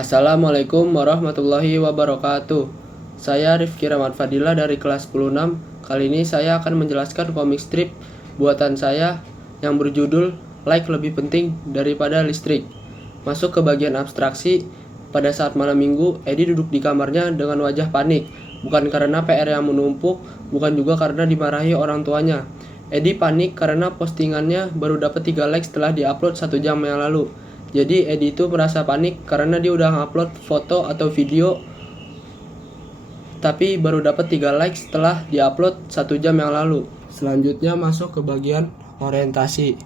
Assalamualaikum warahmatullahi wabarakatuh. Saya Rifki Rahmat Fadila dari kelas 10-6. Kali ini saya akan menjelaskan komik strip buatan saya yang berjudul Like Lebih Penting Daripada Listrik. Masuk ke bagian abstraksi. Pada saat malam minggu, Edi duduk di kamarnya dengan wajah panik. Bukan karena PR yang menumpuk, bukan juga karena dimarahi orang tuanya. Edi panik karena postingannya baru dapat 3 like setelah diupload 1 jam yang lalu. Jadi Edi itu merasa panik karena dia udah ngupload foto atau video tapi baru dapat 3 like setelah diupload 1 jam yang lalu. Selanjutnya masuk ke bagian orientasi.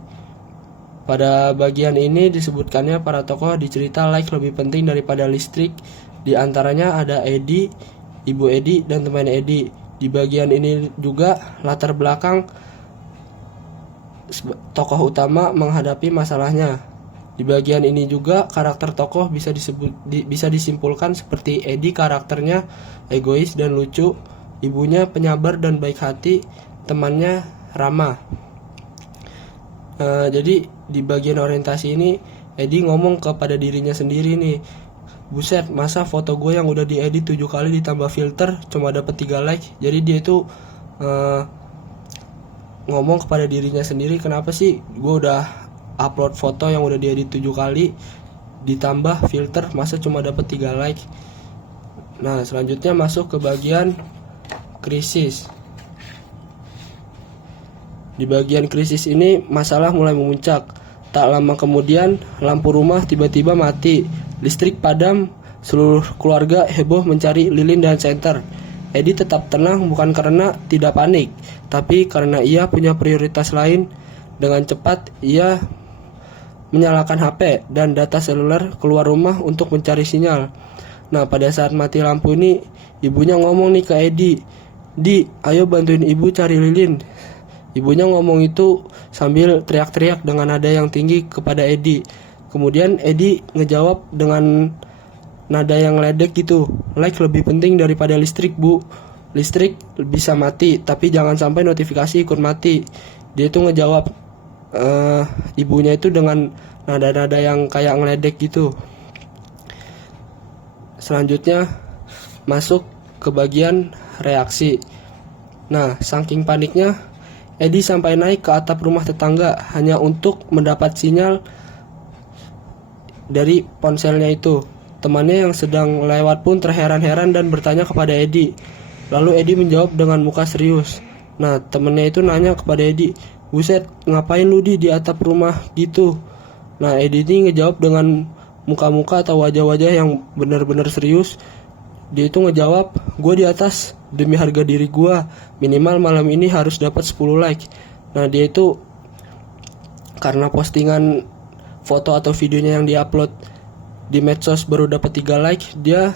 Pada bagian ini disebutkannya para tokoh di cerita Like Lebih Penting Daripada Listrik. Di antaranya ada Edi, Ibu Edi, dan teman Edi. Di bagian ini juga latar belakang tokoh utama menghadapi masalahnya. Di bagian ini juga karakter tokoh bisa disimpulkan seperti Edi karakternya egois dan lucu, ibunya penyabar dan baik hati, temannya ramah. Jadi di bagian orientasi ini Edi ngomong kepada dirinya sendiri nih, buset, masa foto gue yang udah diedit 7 kali ditambah filter cuma dapat 3 like. Jadi dia itu ngomong kepada dirinya sendiri, kenapa sih gue udah upload foto yang udah diedit 7 kali ditambah filter masa cuma dapat 3 like. Nah, selanjutnya masuk ke bagian krisis. Di bagian krisis ini masalah mulai memuncak. Tak lama kemudian lampu rumah tiba-tiba mati, listrik padam, seluruh keluarga heboh mencari lilin dan senter. Edi tetap tenang bukan karena tidak panik, tapi karena ia punya prioritas lain. Dengan cepat ia menyalakan HP dan data seluler keluar rumah untuk mencari sinyal. Nah, pada saat mati lampu ini, ibunya ngomong nih ke Edi, "Di, ayo bantuin ibu cari lilin." Ibunya ngomong itu sambil teriak-teriak dengan nada yang tinggi kepada Edi. Kemudian Edi ngejawab dengan nada yang ledek gitu, "Like lebih penting daripada listrik, Bu. Listrik bisa mati, tapi jangan sampai notifikasi ikut mati." Dia tuh ngejawab ibunya itu dengan nada-nada yang kayak ngeledek gitu. Selanjutnya masuk ke bagian reaksi. Nah, saking paniknya Edi sampai naik ke atap rumah tetangga hanya untuk mendapat sinyal dari ponselnya itu. Temannya yang sedang lewat pun terheran-heran dan bertanya kepada Edi. Lalu Edi menjawab dengan muka serius. Nah, temannya itu nanya kepada Edi, "Buset, ngapain lu di atap rumah gitu?" Nah, Edi ini ngejawab dengan muka-muka atau wajah-wajah yang benar-benar serius. Dia itu ngejawab, "Gue di atas demi harga diri gue, minimal malam ini harus dapat 10 like." Nah, dia itu karena postingan foto atau videonya yang diupload di medsos baru dapat 3 like, dia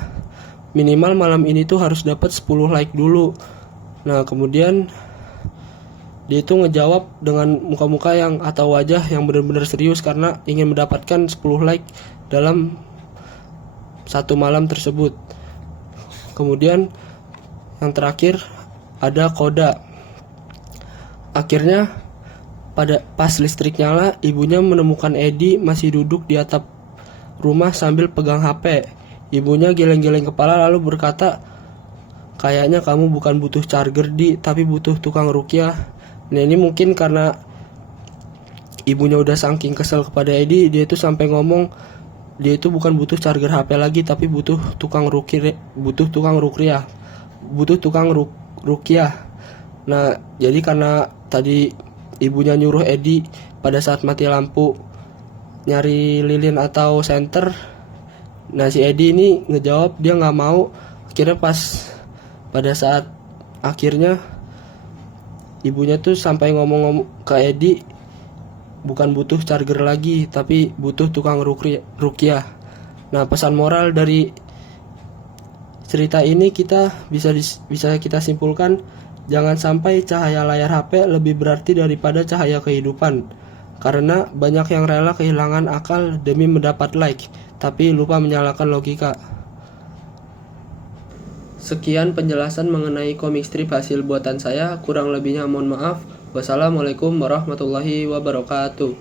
minimal malam ini tuh harus dapat 10 like dulu. Nah, kemudian dia itu ngejawab dengan muka-muka yang atau wajah yang benar-benar serius karena ingin mendapatkan 10 like dalam satu malam tersebut. Kemudian yang terakhir ada koda. Akhirnya pas listrik nyala, ibunya menemukan Edi masih duduk di atap rumah sambil pegang HP. Ibunya geleng-geleng kepala lalu berkata, "Kayaknya kamu bukan butuh charger, Di, tapi butuh tukang ruqyah." Nah, ini mungkin karena ibunya udah saking kesel kepada Edi, dia itu sampai ngomong dia itu bukan butuh charger HP lagi, tapi butuh tukang ruqyah. Nah, jadi karena tadi ibunya nyuruh Edi pada saat mati lampu nyari lilin atau senter, nah si Edi ini ngejawab dia nggak mau. Akhirnya pada saat akhirnya ibunya tuh sampai ngomong ke Edi bukan butuh charger lagi, tapi butuh tukang ruqyah. Nah, pesan moral dari cerita ini bisa kita simpulkan, jangan sampai cahaya layar HP lebih berarti daripada cahaya kehidupan. Karena banyak yang rela kehilangan akal demi mendapat like, tapi lupa menyalakan logika. Sekian penjelasan mengenai komik strip hasil buatan saya, kurang lebihnya mohon maaf. Wassalamualaikum warahmatullahi wabarakatuh.